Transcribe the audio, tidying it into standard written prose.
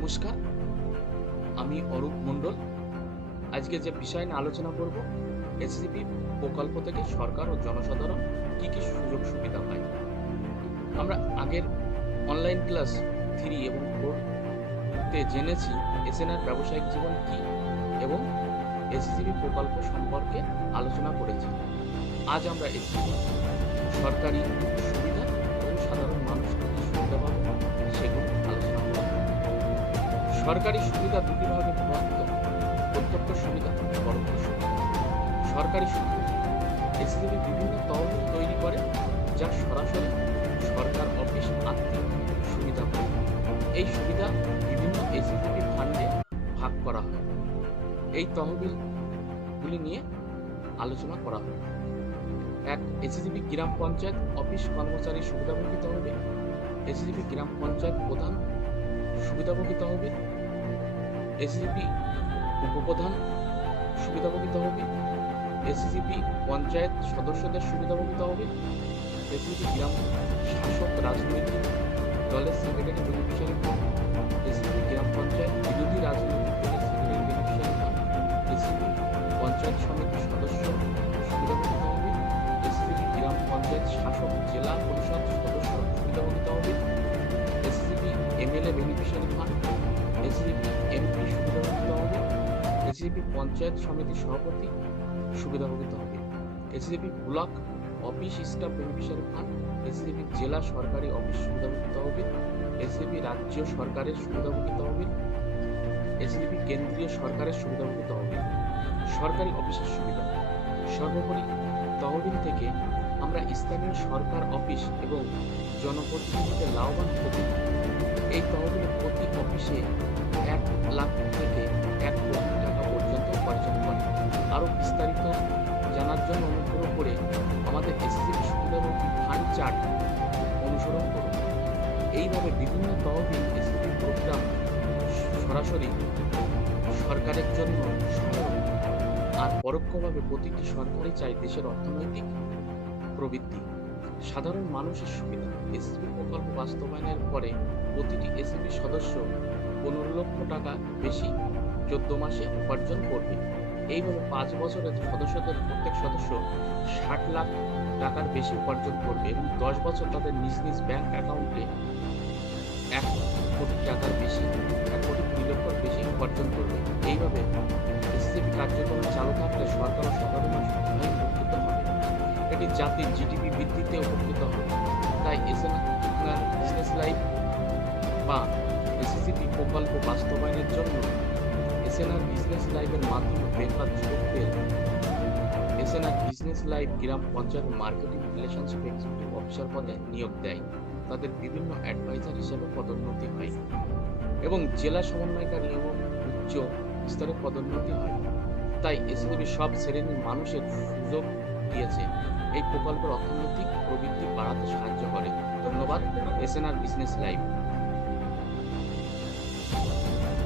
নমস্কার, আমি অরূপ মণ্ডল। আজকে যে বিষয় নিয়ে আলোচনা করব, এসসিপি প্রকল্প থেকে সরকার ও জনসাধারণ কি কি সুযোগ সুবিধা পায়। আমরা আগের অনলাইন ক্লাস 3 এবং 4 তে জেনেছি এসএনআর ব্যবসায়িক জীবন কি এবং এসসিপি প্রকল্প সম্পর্কে আলোচনা করেছি। আজ আমরা এসসিপি সরকারি সুবিধা এবং সাধারণ মানুষ কি কি সুবিধা পাবে সেগুলো আলোচনা করব। সরকারি সুবিধা দুটি ভাগে বিভক্ত: প্রত্যক্ষ সুবিধা, পরোক্ষ সুবিধা। সরকারি সুবিধা: এসসিপি বিভিন্ন তহবিল তৈরি করে যা সরাসরি সরকার অফিস আর্থিক সুবিধা পায়। এই সুবিধা বিভিন্ন এসসিপি ফান্ডে ভাগ করা হয়। এই তহবিলগুলি নিয়ে আলোচনা করা হয়। 1. এসসিপি গ্রাম পঞ্চায়েত অফিস কর্মচারী সুবিধাভোগী তহবিল। এসসিপি গ্রাম পঞ্চায়েত প্রধান সুবিধাভোগী তহবিল। এসসিপি উপপ্রধান সুবিধাভোগী তহবিল। এসসিপি পঞ্চায়েত সদস্যদের সুবিধাভোগী তহবিল। এসসিপি গ্রাম শাসক রাজনৈতিক দলের সেক্রেটারি বেনিফিশিয়ারি ফান্ড। এসসিপি গ্রাম পঞ্চায়েত বিরোধী রাজনৈতিক দলের secretary beneficiary fund. SCP panchayat সমিতির সদস্য সুবিধাভোগী তহবিল। এসসিপি গ্রাম পঞ্চায়েত শাসক জেলা পরিষদ সদস্য সুবিধাভোগী তহবিল। SCP MLA beneficiary fund. SCP MP সুবিধাভোগী তহবিল। এসসিপি পঞ্চায়েত সমিতির সভাপতি সুবিধাভোগী তহবিল। SCP block office staff beneficiary fund. SCP জেলা সরকারি অফিস সুবিধাভোগী তহবিল। এসসিপি রাজ্য সরকারের সুবিধাভোগী তহবিল। এসসিপি কেন্দ্রীয় সরকারের সুবিধাভোগী তহবিল। সরকারি অফিসের সুবিধা: সর্বোপরি তহবিল থেকে আমরা স্থানীয় সরকার অফিস এবং জনপ্রতিনিধিদের লাভবান হতে পারি। এই তহবিলে প্রতি অফিসে 1 লাখ থেকে 1 কোটি টাকা পর্যন্ত উপার্জন করে। আরও বিস্তারিত জানার জন্য অনুগ্রহ করে আমাদের এসসিপি সুবিধাভোগী ফান্ড চার্ট অনুসরণ করুন। এইভাবে বিভিন্ন তহবিল এসসিপি প্রোগ্রাম সরাসরি সরকারের জন্য সহায়ক, আর পরোক্ষভাবে প্রতিটি সরকারই চায় দেশের অর্থনৈতিক প্রবৃদ্ধি। সাধারণ মানুষের সুবিধা: এসসিপি প্রকল্প বাস্তবায়নের পরে প্রতিটি এসসিপি সদস্য 15 লক্ষ টাকা বেশি 14 মাসে উপার্জন করবে। এইভাবে 5 বছরে সদস্যদের প্রত্যেক সদস্য 60 লাখ টাকার বেশি উপার্জন করবে এবং 10 বছর তাদের নিজ নিজ ব্যাংক অ্যাকাউন্টে 1 কোটি টাকার বেশি 1 কোটি 2 লক্ষর বেশি উপার্জন করবে। এইভাবে এসসিপি কার্যক্রম চালু থাকলে সরকার ও সাধারণ মানুষ উভয়ই উপকৃত হবে। এটি জাতির জিডিপি বৃদ্ধিতে উপকৃত হবে। তাই এসএনআর বিজনেস লাইফ বা এসসিপি প্রকল্প বাস্তবায়নের জন্য এসএনআর বিজনেস লাইফের মাধ্যমে বেকার যুবকদের এসএনআর বিজনেস লাইফ গ্রাম panchayat marketing relationship executive officer পদে নিয়োগ দেয়। তাদের বিভিন্ন অ্যাডভাইজার হিসেবে পদোন্নতি হয় এবং জেলা সমন্বয়কারী এবং উচ্চ স্তরে পদোন্নতি হয়। তাই এসসিপি সব শ্রেণীর মানুষের সুযোগ দিয়েছে। এই প্রকল্পের অর্থনৈতিক প্রবৃদ্ধি বাড়াতে সাহায্য করে। ধন্যবাদ। SNR business life.